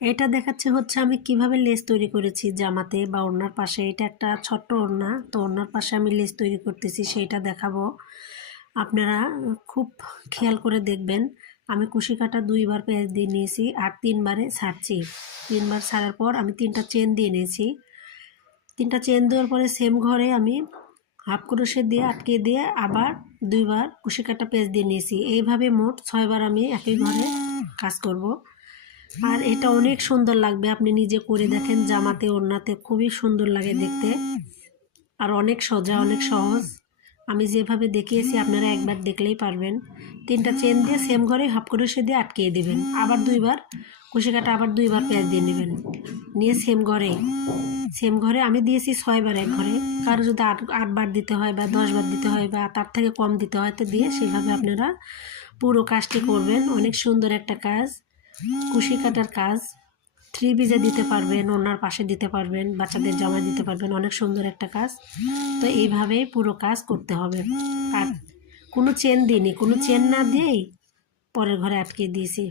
এটা দেখাচ্ছে হচ্ছে আমি কিভাবে লেস তৈরি করেছি জামাতে বা ওড়নার পাশে। এটা একটা ছোট্ট ওড়না, তো ওড়নার পাশে আমি লেস তৈরি করতেছি, সেইটা দেখাবো। আপনারা খুব খেয়াল করে দেখবেন। আমি কুশি কাটা 2 বার পেঁচ দিয়ে নিয়েছি আর 3 বারে ছাড়ছি। 3 বার ছাড়ার পর আমি 3টা চেন দিয়ে নিয়েছি। 3টা চেন দেওয়ার পরে সেম ঘরে আমি হাফ ক্রোশে দিয়ে আটকে দিয়ে আবার 2 বার কুশি কাটা পেঁচ দিয়ে নিয়েছি। এইভাবে মোট 6 বার আমি একই ঘরে কাজ করব। আর এটা অনেক সুন্দর লাগবে, আপনি নিজে করে দেখেন, জামাতে ওড়নাতে খুবই সুন্দর লাগে দেখতে। আর অনেক সোজা, অনেক সহজ। আমি যেভাবে দেখিয়েছি আপনারা একবার দেখলেই পারবেন। 3টা চেন দিয়ে সেম ঘরে হাফ ক্রোশে দিয়ে আটকিয়ে দেবেন, আবার 2 বার কুশি কাটা আবার 2 বার পেঁচ দিয়ে নেবেন, নিয়ে সেম ঘরে আমি দিয়েছি 6 বার এক ঘরে। কারো যদি 8 বার দিতে হয় বা 10 বার দিতে হয় বা তার থেকে কম দিতে হয়, তো দিয়ে সেভাবে আপনারা পুরো কাজটি করবেন। অনেক সুন্দর একটা কাজ, কুশি কাটার কাজ। 3 পিসে দিতে পারবেন, ওড়নার পাশে দিতে পারবেন, বাচ্চাদের জামায় দিতে পারবেন, অনেক সুন্দর একটা কাজ। তো এইভাবেই পুরো কাজ করতে হবে। আর কোনো চেন দিইনি, কোনো চেন না দিয়েই পরের ঘরে আটকে দিয়েছি।